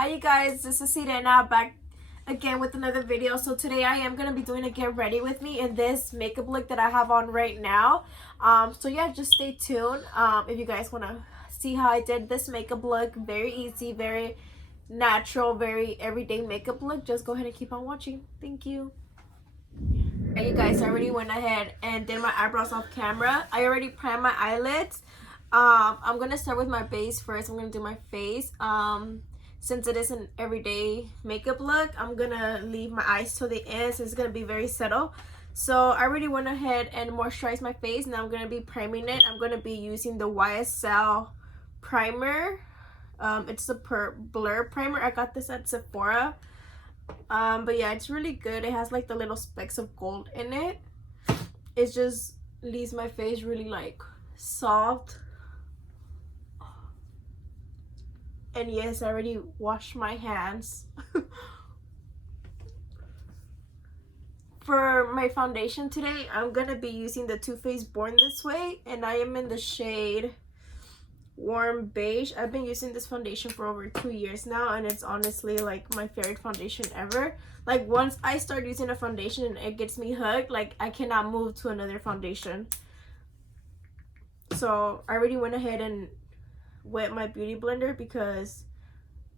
Hi you guys, this is Sirena back again with another video. So today I am going to be doing a get ready with me in this makeup look that I have on right now. So yeah, just stay tuned if you guys want to see how I did this makeup look. Very easy, very natural, very everyday makeup look. Just go ahead and keep on watching. Thank you. Hey you guys, I already went ahead and did my eyebrows off camera. I already primed my eyelids. I'm gonna start with my base first. I'm gonna do my face. Since it is an everyday makeup look, I'm gonna leave my eyes till the end, so it's gonna be very subtle. So I already went ahead and moisturized my face. Now I'm gonna be priming it. I'm gonna be using the YSL primer. It's the blur primer. I got this at Sephora. But yeah, it's really good. It has like the little specks of gold in it. It just leaves my face really like soft. And yes, I already washed my hands. For my foundation today, I'm gonna be using the Too Faced Born This Way, and I am in the shade Warm Beige. I've been using this foundation for over 2 years now, and it's honestly like my favorite foundation ever. Like once I start using a foundation and it gets me hooked, like I cannot move to another foundation. So I already went ahead and wet my beauty blender because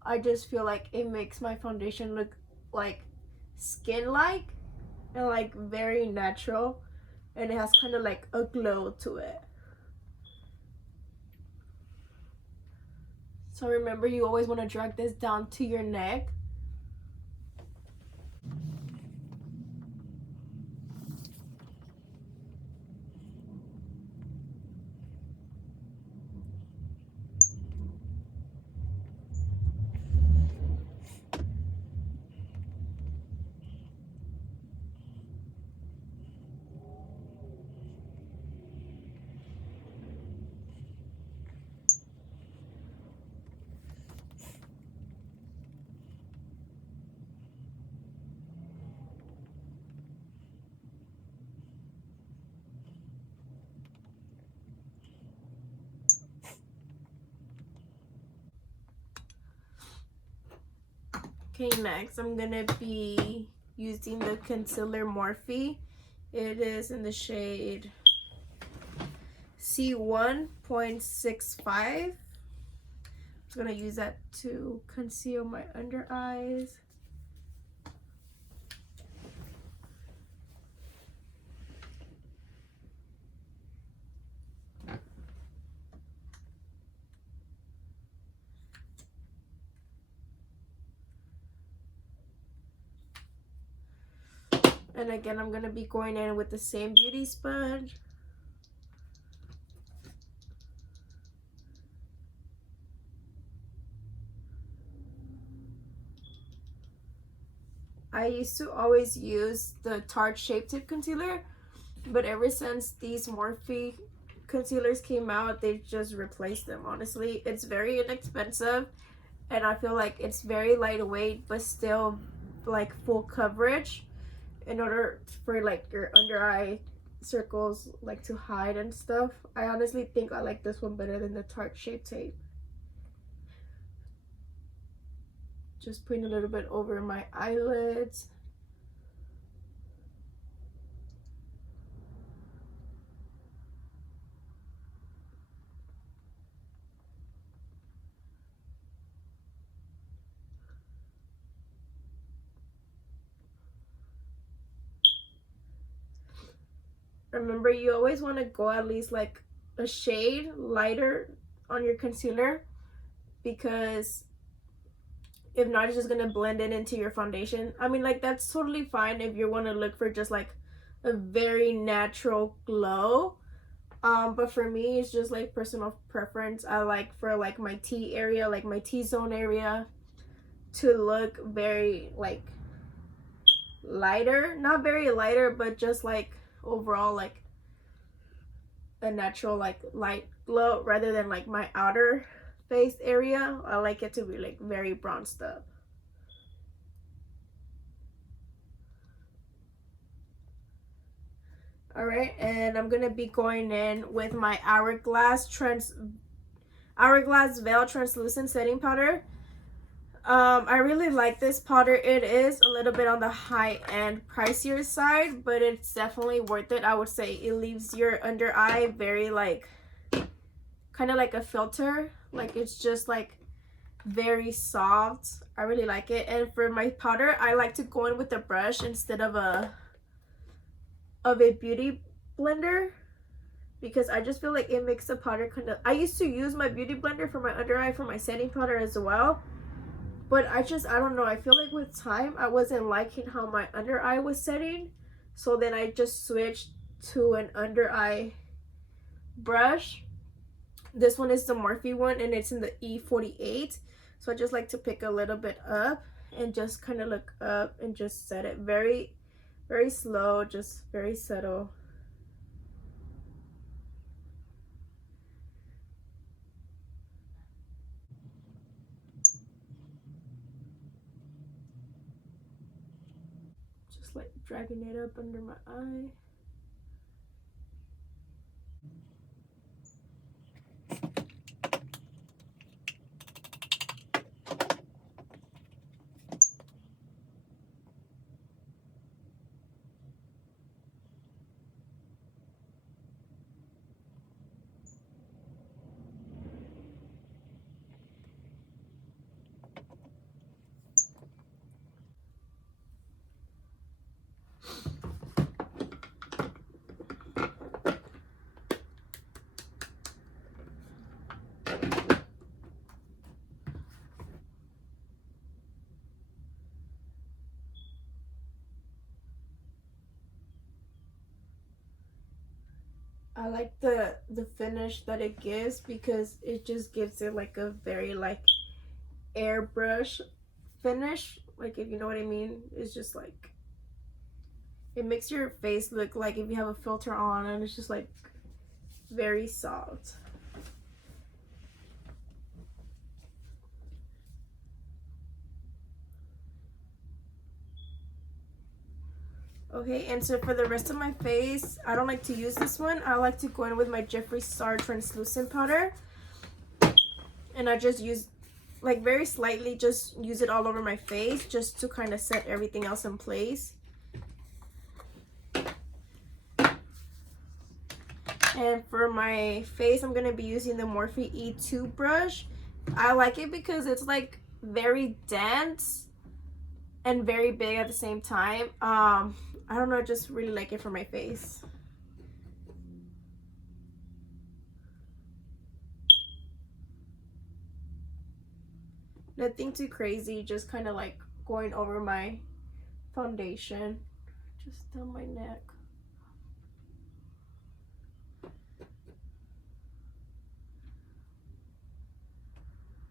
I just feel like it makes my foundation look like skin-like and like very natural, and it has kind of like a glow to it. So remember, you always want to drag this down to your neck. Okay, next I'm gonna be using the concealer Morphe. It is in the shade C1.65. I'm just gonna use that to conceal my under eyes. And again, I'm gonna be going in with the same beauty sponge. I used to always use the Tarte Shape Tape concealer, but ever since these Morphe concealers came out, they've just replaced them. Honestly, it's very inexpensive, and I feel like it's very lightweight, but still like full coverage in order for like your under eye circles like to hide and stuff. I honestly think I like this one better than the Tarte Shape Tape. Just putting a little bit over my eyelids. Remember, you always want to go at least like a shade lighter on your concealer, because if not, it's just gonna blend in into your foundation. I mean, like that's totally fine if you want to look for just like a very natural glow. But for me, it's just like personal preference. I like for like my T area, like my T-zone area, to look very like lighter. Not very lighter, but just like overall like a natural like light glow, rather than like my outer face area. I like it to be like very bronzed up. All right, and I'm gonna be going in with my Hourglass Veil Translucent Setting Powder. I really like this powder. It is a little bit on the high-end pricier side, but it's definitely worth it. I would say it leaves your under eye very like kind of like a filter. Like it's just like very soft. I really like it. And for my powder, I like to go in with a brush instead of a beauty blender, because I just feel like it makes the powder kind of, I used to use my beauty blender for my under eye for my setting powder as well, but I don't know, I feel like with time I wasn't liking how my under eye was setting, so then I just switched to an under eye brush. This one is the Morphe one and it's in the E48, so I just like to pick a little bit up and just kind of look up and just set it very slow, just very subtle. Just like dragging it up under my eye. I like the finish that it gives, because it just gives it like a very like airbrush finish, like, if you know what I mean. It's just like, it makes your face look like if you have a filter on, and it's just like very soft. Okay, and so for the rest of my face, I don't like to use this one. I like to go in with my Jeffree Star translucent powder, and I just use like very slightly, just use it all over my face just to kind of set everything else in place. And for my face, I'm gonna be using the Morphe E2 brush. I like it because it's like very dense and very big at the same time. I don't know, I just really like it for my face. Nothing too crazy, just kind of like going over my foundation, just down my neck.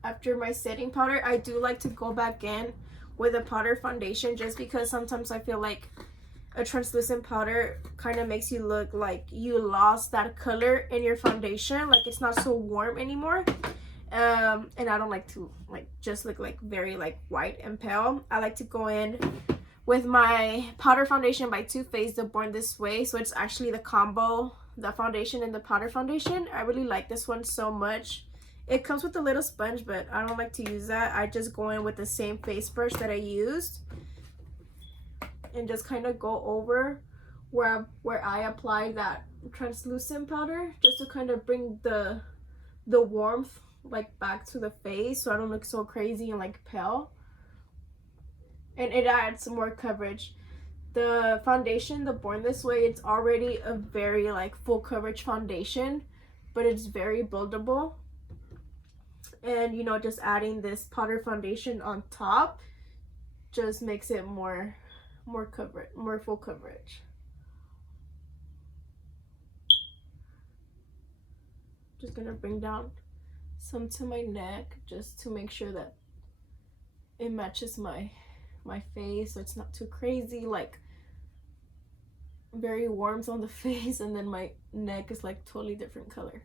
After my setting powder, I do like to go back in with a powder foundation, just because sometimes I feel like a translucent powder kind of makes you look like you lost that color in your foundation, like it's not so warm anymore. And I don't like to like just look like very like white and pale. I like to go in with my powder foundation by Too Faced, the Born This Way. So it's actually the combo, the foundation and the powder foundation. I really like this one so much. It comes with a little sponge, but I don't like to use that. I just go in with the same face brush that I used and just kind of go over where I applied that translucent powder, just to kind of bring the warmth like back to the face, so I don't look so crazy and like pale, and it adds some more coverage. The foundation, the Born This Way, it's already a very like full coverage foundation, but it's very buildable, and you know, just adding this powder foundation on top just makes it more coverage, more full coverage. Just gonna bring down some to my neck just to make sure that it matches my face, so it's not too crazy, like very warm on the face, and then my neck is like totally different color.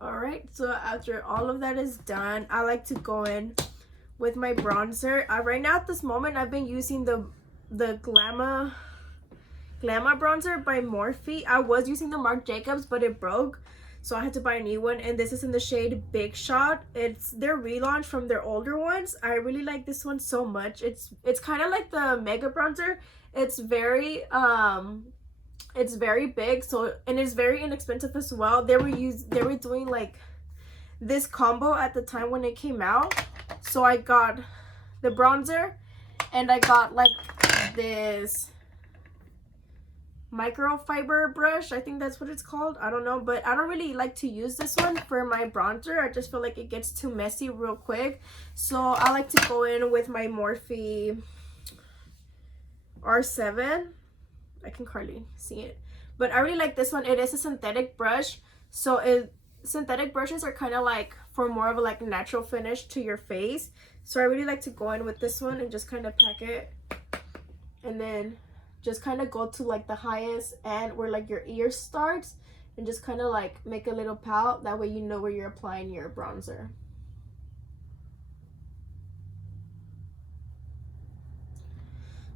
All right, so after all of that is done, I like to go in with my bronzer. Right now at this moment, I've been using the Glamour bronzer by Morphe. I was using the Marc Jacobs, but it broke, so I had to buy a new one, and this is in the shade Big Shot. It's their relaunch from their older ones. I really like this one so much. It's kind of like the Mega Bronzer. It's very big, so, and it's very inexpensive as well. They were doing like this combo at the time when it came out, so I got the bronzer and I got like this microfiber brush. I think that's what it's called. I don't know, but I don't really like to use this one for my bronzer. I just feel like it gets too messy real quick, so I like to go in with my Morphe R7. I can hardly see it, but I really like this one. It is a synthetic brush, so synthetic brushes are kind of like for more of a like natural finish to your face, so I really like to go in with this one and just kind of pack it, and then just kind of go to like the highest end where like your ear starts, and just kind of like make a little pout. That way you know where you're applying your bronzer.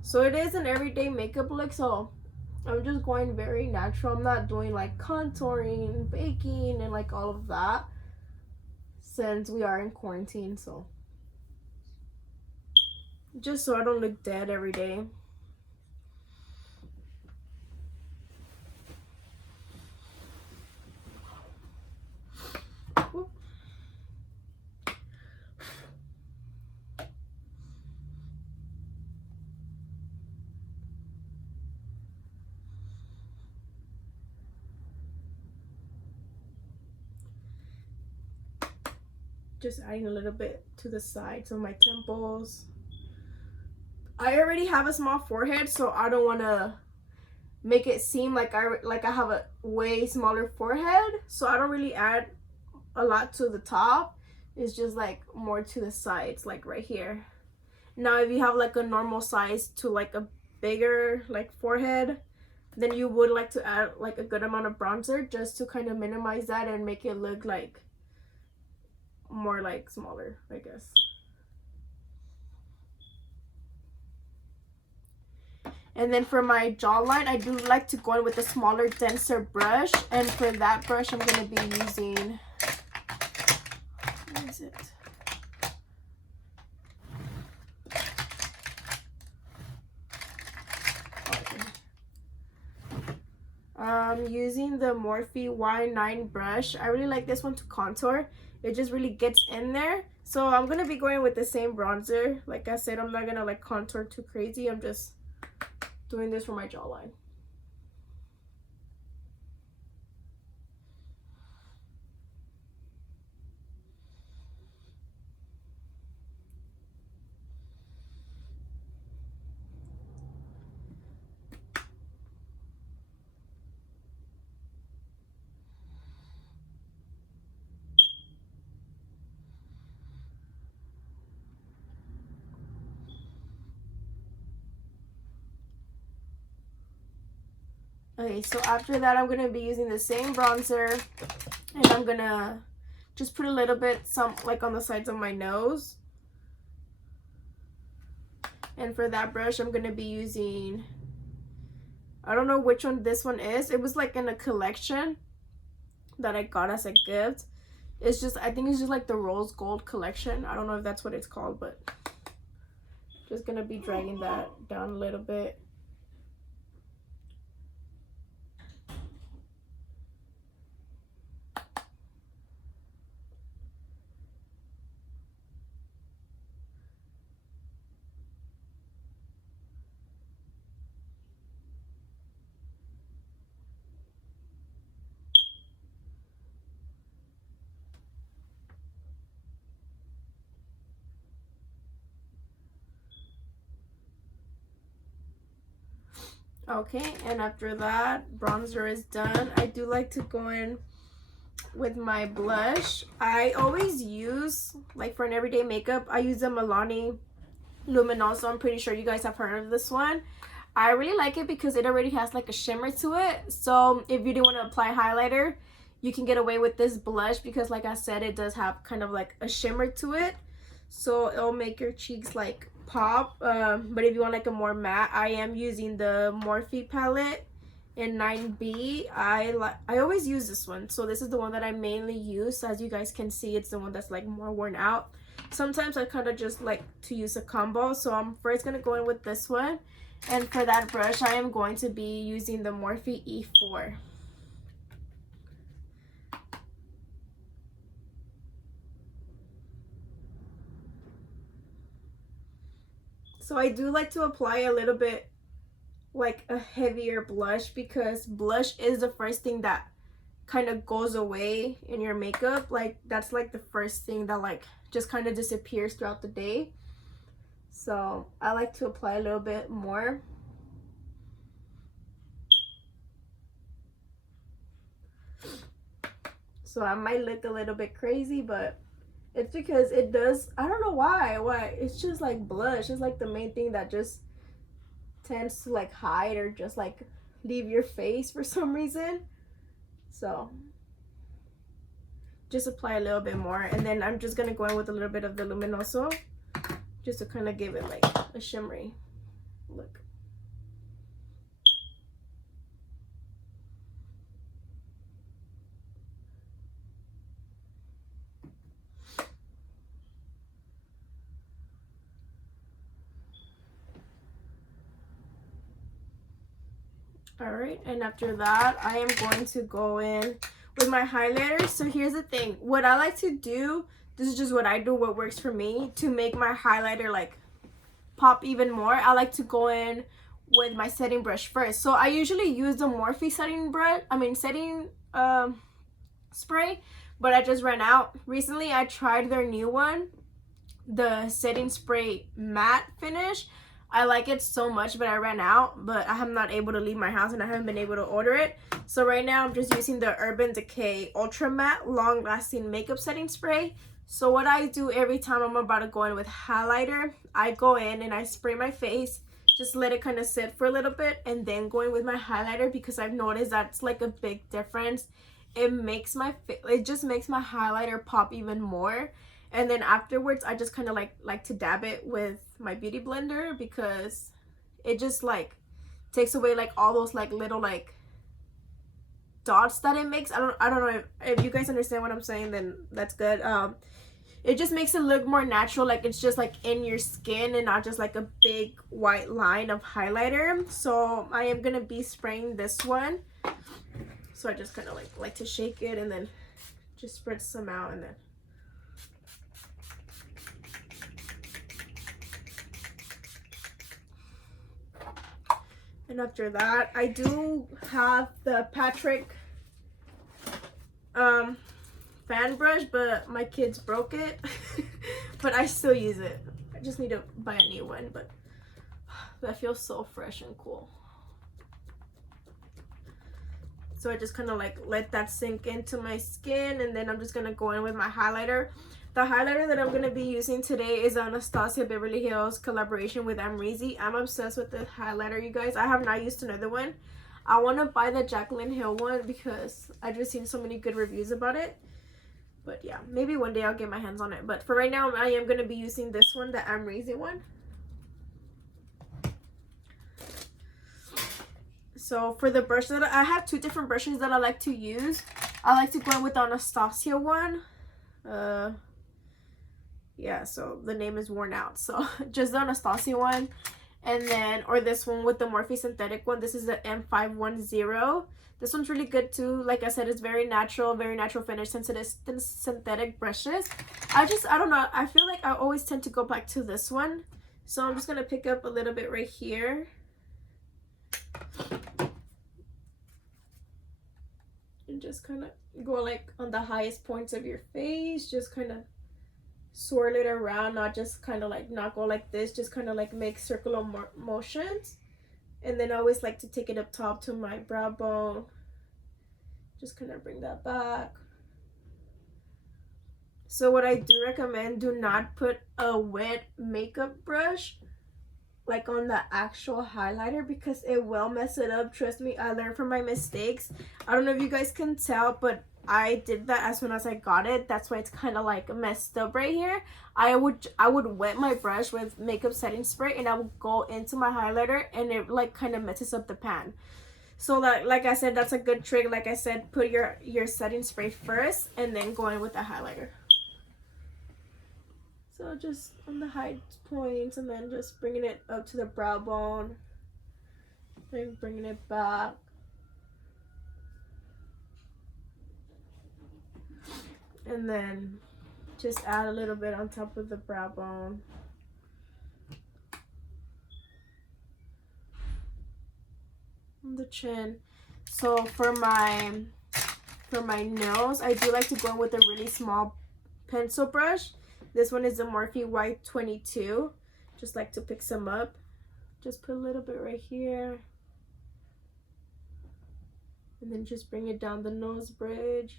So it is an everyday makeup look, so I'm just going very natural. I'm not doing like contouring, baking, and like all of that, since we are in quarantine, so just so I don't look dead every day. Just adding a little bit to the sides of my temples. I already have a small forehead, so I don't want to make it seem like I have a way smaller forehead, so I don't really add a lot to the top. It's just like more to the sides, like right here. Now if you have like a normal size to like a bigger like forehead, then you would like to add like a good amount of bronzer just to kind of minimize that and make it look like more like smaller, I guess. And then for my jawline, I do like to go in with a smaller, denser brush, and for that brush I'm going to be using, where is it? I'm using the Morphe Y9 brush. I really like this one to contour. It just really gets in there. So I'm going to be going with the same bronzer. Like I said, I'm not going to like contour too crazy. I'm just doing this for my jawline. Okay, so after that, I'm going to be using the same bronzer, and I'm going to just put a little bit, like on the sides of my nose. And for that brush, I'm going to be using, I don't know which one this one is. It was like in a collection that I got as a gift. It's just, I think it's just like the rose gold collection. I don't know if that's what it's called, but just going to be dragging that down a little bit. Okay, and after that, bronzer is done. I do like to go in with my blush. I always use, like for an everyday makeup, I use the Milani Luminoso. I'm pretty sure you guys have heard of this one. I really like it because it already has like a shimmer to it. So if you didn't want to apply highlighter, you can get away with this blush because like I said, it does have kind of like a shimmer to it. So it'll make your cheeks like pop. But if you want like a more matte, I am using the Morphe palette, in 9B. I always use this one, so this is the one that I mainly use. As you guys can see, it's the one that's like more worn out. Sometimes I kind of just like to use a combo, so I'm first gonna go in with this one, and for that brush I am going to be using the Morphe E4. So I do like to apply a little bit like a heavier blush, because blush is the first thing that kind of goes away in your makeup. Like that's like the first thing that like just kind of disappears throughout the day. So I like to apply a little bit more. So I might look a little bit crazy, but it's because it does, I don't know why it's just like blush. It's like the main thing that just tends to like hide or just like leave your face for some reason. So just apply a little bit more, and then I'm just gonna go in with a little bit of the Luminoso just to kind of give it like a shimmery look. All right, and after that I am going to go in with my highlighter. So here's the thing, what I like to do, this is just what I do, what works for me to make my highlighter like pop even more. I like to go in with my setting brush first. So I usually use the Morphe setting spray, but I just ran out. Recently I tried their new one, the setting spray matte finish. I like it so much, but I ran out, but I am not able to leave my house and I haven't been able to order it. So right now I'm just using the Urban Decay Ultra Matte Long Lasting Makeup Setting Spray. So what I do every time I'm about to go in with highlighter, I go in and I spray my face, just let it kind of sit for a little bit, and then go in with my highlighter, because I've noticed that's like a big difference. It just makes my highlighter pop even more. And then afterwards I just kind of like to dab it with my beauty blender, because it just like takes away like all those like little like dots that it makes. I don't know if you guys understand what I'm saying, then that's good. It just makes it look more natural, like it's just like in your skin and not just like a big white line of highlighter. So I am gonna be spraying this one. So I just kind of like to shake it and then just spread some out, and then after that I do have the Patrick fan brush, but my kids broke it. But I still use it. I just need to buy a new one, but that feels so fresh and cool. So I just kind of like let that sink into my skin, and then I'm just gonna go in with my highlighter. The highlighter that I'm going to be using today is Anastasia Beverly Hills collaboration with Amrezy. I'm obsessed with this highlighter, you guys. I have not used another one. I want to buy the Jaclyn Hill one because I've just seen so many good reviews about it. But yeah, maybe one day I'll get my hands on it. But for right now, I am going to be using this one, the Amrezy one. So for the brush that I have two different brushes that I like to use. I like to go in with the Anastasia one. Yeah, so the name is worn out, so just the Anastasia one, and then or this one with the Morphe synthetic one. This is the M510. This one's really good too. Like I said, it's very natural finish since it is synthetic brushes. I don't know, I feel like I always tend to go back to this one. So I'm just gonna pick up a little bit right here and just kind of go like on the highest points of your face, just kind of swirl it around, not just kind of like not go like this, just kind of like make circular motions. And then I always like to take it up top to my brow bone, just kind of bring that back. So what I do recommend, do not put a wet makeup brush like on the actual highlighter, because it will mess it up. Trust me, I learned from my mistakes. I don't know if you guys can tell, but I did that as soon as I got it. That's why it's kind of like messed up right here. I would wet my brush with makeup setting spray, and I would go into my highlighter, and it like kind of messes up the pan. So like I said, that's a good trick. Like I said, put your setting spray first and then go in with the highlighter. So just on the high points and then just bringing it up to the brow bone. Then bringing it back. And then just add a little bit on top of the brow bone. On the chin. So for my nails, I do like to go in with a really small pencil brush. This one is the Morphe Y22. Just like to pick some up. Just put a little bit right here. And then just bring it down the nose bridge.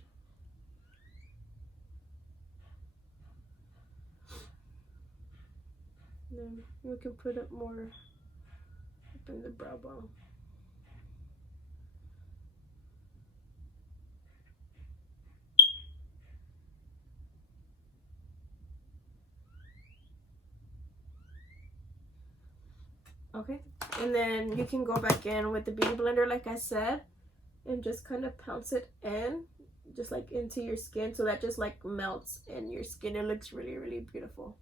And then we can put up more up in the brow bone. Okay, and then you can go back in with the beauty blender like I said and just kind of pounce it in, just like into your skin, so that just like melts in your skin. It looks really, really beautiful.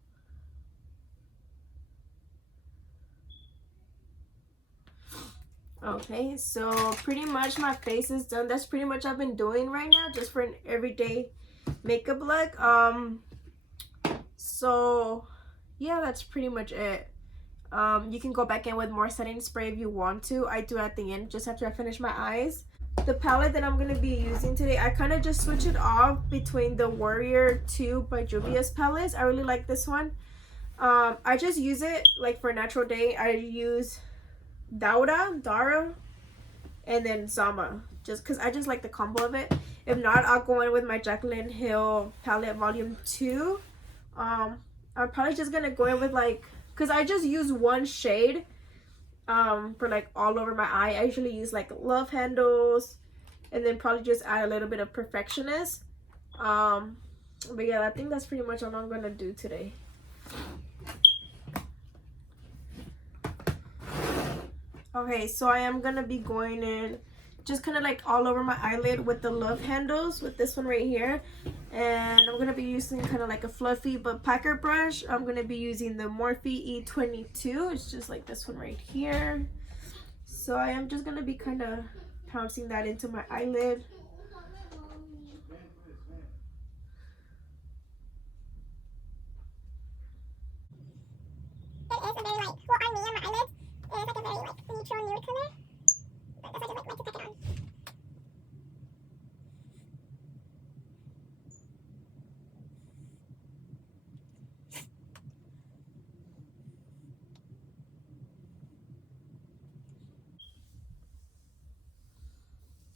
Okay, so pretty much my face is done. That's pretty much I've been doing right now, just for an everyday makeup look. So yeah, that's pretty much it. You can go back in with more setting spray if you want to. I do at the end, just after I finish my eyes. The palette that I'm going to be using today, I kind of just switch it off between the Warrior 2 by Juvia's palettes. I really like this one. I just use it like for a natural day. I use Dara, and then Zama, just because I just like the combo of it. If not, I'll go in with my Jaclyn Hill palette volume 2. I'm probably just going to go in with like, because I just use one shade for like all over my eye. I usually use like Love Handles and then probably just add a little bit of Perfectionist. But yeah, I think that's pretty much all I'm gonna do today. Okay, so I am gonna be going in just kind of like all over my eyelid with the Love Handles, with this one right here. And I'm going to be using kind of like a fluffy but packer brush. I'm going to be using the Morphe E22. It's just like this one right here. So I am just going to be kind of pouncing that into my eyelid. It is a very light, well on me, on my eyelids, it is like a very like neutral nude color. But that's why I just like to pack it on.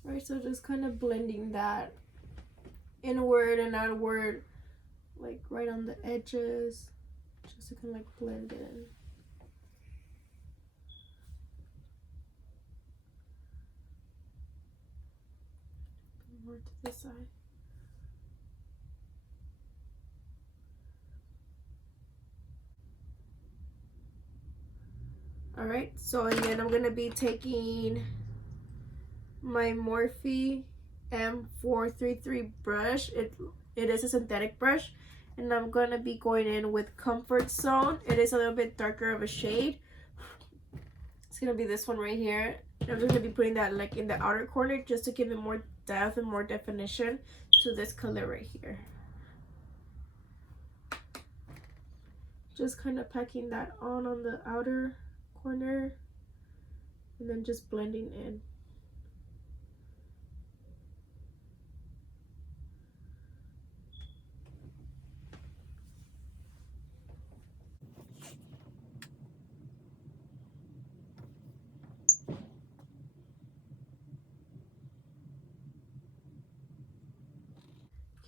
Alright, so just kind of blending that inward and outward, like right on the edges, just to kind of like blend in. More to this side. Alright, so and then I'm gonna be taking my Morphe M433 brush. It is a synthetic brush, and I'm gonna be going in with Comfort Zone. It is a little bit darker of a shade. It's gonna be this one right here. I'm just gonna be putting that like in the outer corner just to give it more depth and more definition to this color right here. Just kind of packing that on the outer corner and then just blending in.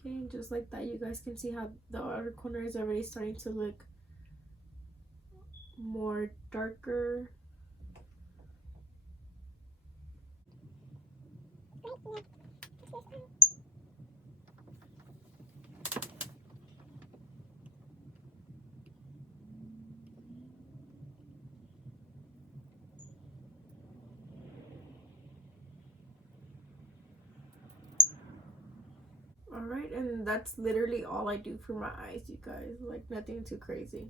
Okay, just like that, you guys can see how the outer corner is already starting to look more darker. Alright, and that's literally all I do for my eyes, you guys. Like, nothing too crazy.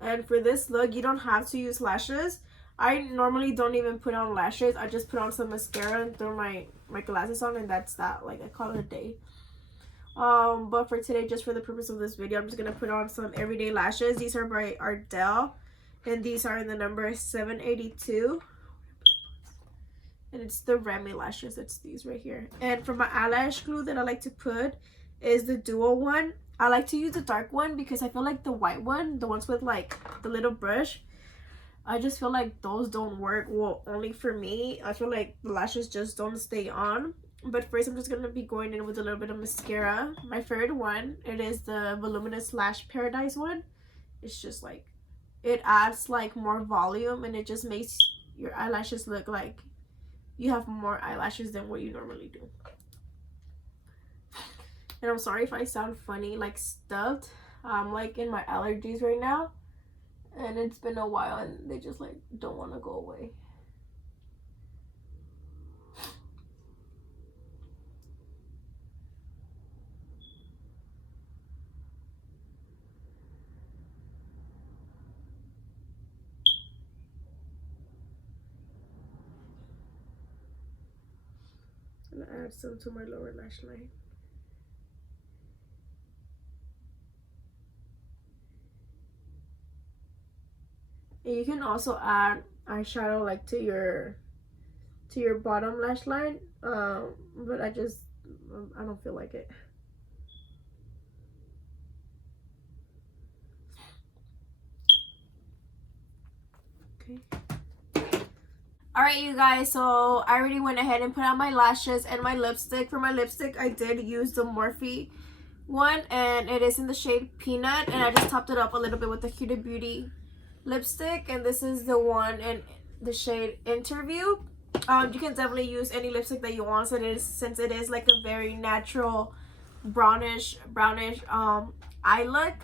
And for this look, you don't have to use lashes. I normally don't even put on lashes. I just put on some mascara and throw my glasses on, and that's that. Like, I call it a day. But for today, just for the purpose of this video, I'm just gonna put on some everyday lashes. These are by Ardell, and these are in the number 782. And it's the Remy lashes. It's these right here. And for my eyelash glue that I like to put is the duo one. I like to use the dark one because I feel like the white one, the ones with like the little brush, I just feel like those don't work. Well, only for me. I feel like the lashes just don't stay on. But first, I'm just going to be going in with a little bit of mascara. My favorite one, it is the Voluminous Lash Paradise one. It's just like, it adds like more volume, and it just makes your eyelashes look like you have more eyelashes than what you normally do. And I'm sorry if I sound funny, like stuffed. I'm like in my allergies right now, and it's been a while, and they just like don't want to go away. I'm gonna add some to my lower lash line. And you can also add eyeshadow like to your bottom lash line, but I don't feel like it. Okay. Alright, you guys, so I already went ahead and put on my lashes and my lipstick. For my lipstick, I did use the Morphe one, and it is in the shade Peanut, and I just topped it up a little bit with the Huda Beauty lipstick, and this is the one in the shade Interview. You can definitely use any lipstick that you want, since it is like a very natural brownish eye look.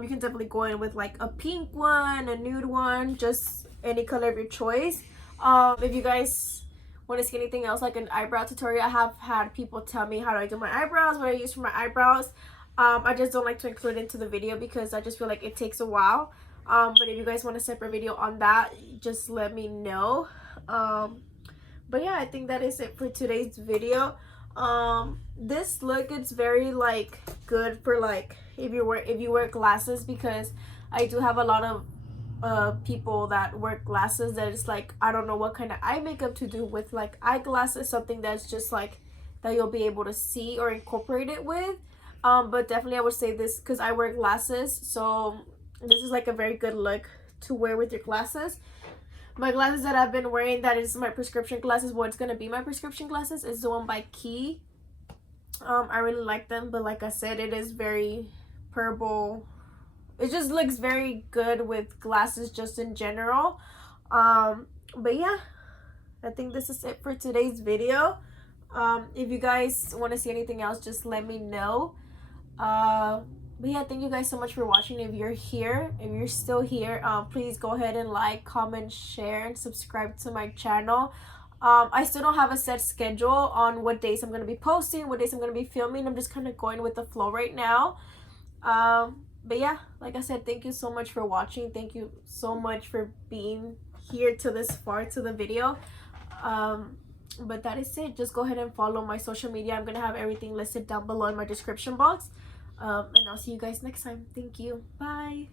You can definitely go in with like a pink one, a nude one, just any color of your choice. If you guys want to see anything else like an eyebrow tutorial, I have had people tell me how do I do my eyebrows, what I use for my eyebrows. I just don't like to include it into the video because I just feel like it takes a while. But if you guys want a separate video on that, just let me know. But yeah, I think that is it for today's video. This look, it's very like good for like if you wear glasses, because I do have a lot of people that wear glasses that is like, I don't know what kind of eye makeup to do with like eyeglasses, something that's just like that you'll be able to see or incorporate it with. But definitely I would say this because I wear glasses, so this is like a very good look to wear with your glasses. My glasses that I've been wearing, that is my prescription glasses, what's gonna be my prescription glasses, is the one by Key. I really like them, but like I said, it is very purple. It just looks very good with glasses just in general. But yeah, I think this is it for today's video. If you guys want to see anything else, just let me know. But yeah, thank you guys so much for watching. If you're still here, please go ahead and like, comment, share, and subscribe to my channel. I still don't have a set schedule on what days I'm going to be posting, what days I'm going to be filming. I'm just kind of going with the flow right now. But yeah, like I said, thank you so much for watching. Thank you so much for being here to this far to the video. But that is it. Just go ahead and follow my social media. I'm going to have everything listed down below in my description box. And I'll see you guys next time. Thank you. Bye.